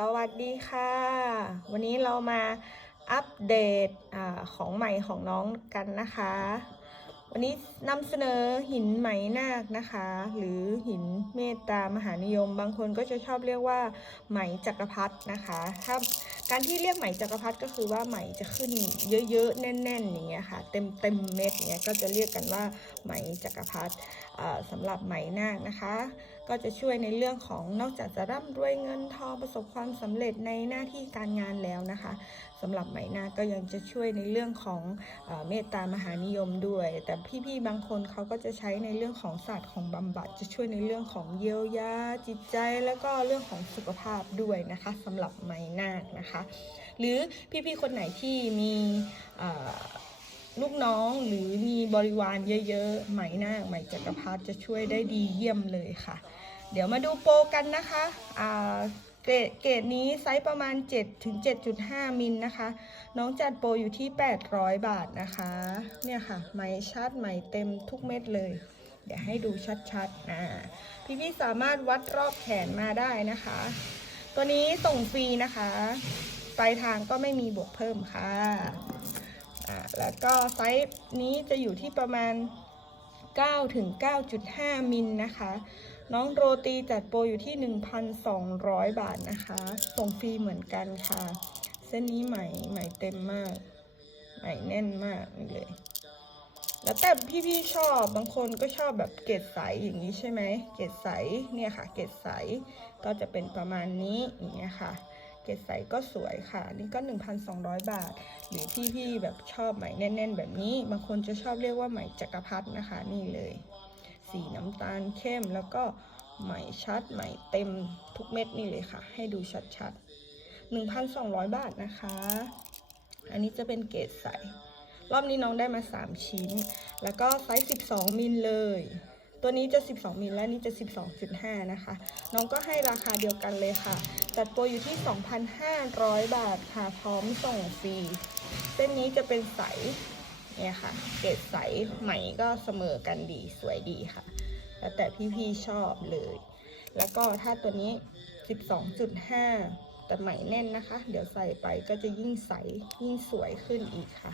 สวัสดีค่ะ วันนี้เรามาอัปเดตอของใหม่ของน้องกันนะคะ วันนี้นำเสนอหินไหมนาคนะคะ หรือหินเมตตามหานิยม บางคนก็จะชอบเรียกว่าไหมจักรพรรดินะคะ ถ้าการที่เรียกไหมจักรพรรดิก็คือว่าไหมจะขึ้นเยอะๆแน่น ๆ อย่างเงี้ยค่ะ เต็มเต็มๆเม็ดเงี้ยก็จะเรียกกันว่าไหมจักรพรรดิสำหรับไหมนาคนะคะ ก็จะช่วยในเรื่องของนอกจากจะร่ำรวยเงินทองประสบความสำเร็จในหน้าที่การงานแล้วนะคะสำหรับไหมนาคก็ยังจะช่วยในเรื่องของเอเมตตามหานิยมด้วย แต่พี่ๆบางคนเขาก็จะใช้ในเรื่องของศาสตร์ของบำบัด จะช่วยในเรื่องของเยียวยาจิตใจ แล้วก็เรื่องของสุขภาพด้วยนะคะสำหรับไหมนาคนะคะ หรือพี่ๆคนไหนที่มี ลูกน้องหรือมีบริวารเยอะๆไหมหน้าไหมจักรพรรดิจะช่วยได้ดีเยี่ยมเลยค่ะ เดี๋ยวมาดูโปรกันนะคะอ่าเกรดเกรดนี้ไซส์ประมาณ 7 ถึง 7.5 มิลนะคะ น้องจัดโปรอยู่ที่ 800 บาทนะคะ เนี่ยค่ะ ไหมชัดไหมเต็มทุกเม็ดเลย เดี๋ยวให้ดูชัดๆนะพี่ๆสามารถวัดรอบแขนมาได้นะคะ ตัวนี้ส่งฟรีนะคะ ปลายทางก็ไม่มีบวกเพิ่มค่ะ อ่าแล้วก็ไซส์นี้จะอยู่ที่ประมาณ 9 ถึง 9.5 มิลนะคะ น้องโรตีจัดโปรอยู่ที่ 1,200 บาทนะคะ ส่งฟรีเหมือนกันค่ะ เส้นนี้ไหมไหมเต็มมากไหมแน่นมากเลย แล้วแต่พี่ๆชอบบางคนก็ชอบแบบเกรดใสอย่างนี้ใช่ไหมเกรดใสเนี่ยค่ะ เกรดใสก็จะเป็นประมาณนี้อย่างเงี้ยค่ะ เกรดใสก็สวยค่ะ นี่ก็ 1,200 บาท หรือพี่ๆแบบชอบไหมแน่น ๆ แบบนี้ บางคนจะชอบเรียกว่าไหมจักรพรรดินะคะ นี่เลย สีน้ำตาลเข้มแล้วก็ไหมชัดไหมเต็มทุกเม็ดนี่เลยค่ะ ให้ดูชัดๆ 1,200 บาทนะคะ อันนี้จะเป็นเกรดใสรอบนี้น้องได้มา 3 ชิ้น แล้วก็ไซส์ 12 มิลเลย ตัวนี้จะ 12 มิลและนี่จะ 12.5 นะคะ น้องก็ให้ราคาเดียวกันเลยค่ะ จัดโปรอยู่ที่ 2,500 บาทค่ะพร้อมส่งฟรี เส้นนี้จะเป็นใสเนี่ยค่ะ เกรดใสไหมก็เสมอกันดีสวยดีค่ะ แล้วแต่พี่ๆชอบเลย แล้วก็ถ้าตัวนี้ 12.5 แต่ไหมแน่นนะคะ เดี๋ยวใส่ไปก็จะยิ่งใสยิ่งสวยขึ้นอีกค่ะ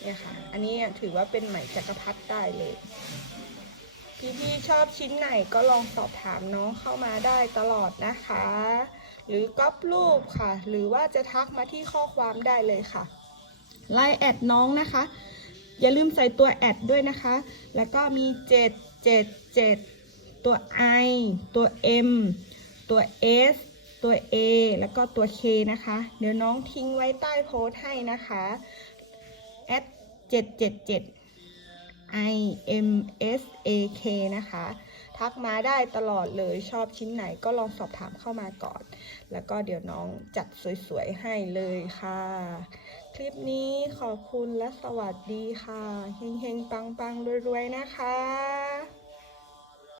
เนี่ยค่ะ อันนี้ถือว่าเป็นไหมจักรพรรดิได้เลย พี่ๆชอบชิ้นไหนก็ลองสอบถามน้องเข้ามาได้ตลอดนะคะ หรือก๊อปรูปค่ะ หรือว่าจะทักมาที่ข้อความได้เลยค่ะไลน์แอดน้องนะคะ อย่าลืมใส่ตัวแอดด้วยนะคะ แล้วก็มี 7 7 7 ตัว I ตัว M ตัว S ตัว A แล้วก็ตัว K นะคะ เดี๋ยวน้องทิ้งไว้ใต้โพสต์ให้นะคะแอด777 I M S A K นะคะ ทักมาได้ตลอดเลยชอบชิ้นไหนก็ลองสอบถามเข้ามาก่อน แล้วก็เดี๋ยวน้องจัดสวยๆให้เลยค่ะ คลิปนี้ขอบคุณและสวัสดีค่ะ เฮงๆ ปังๆรวยๆ นะคะ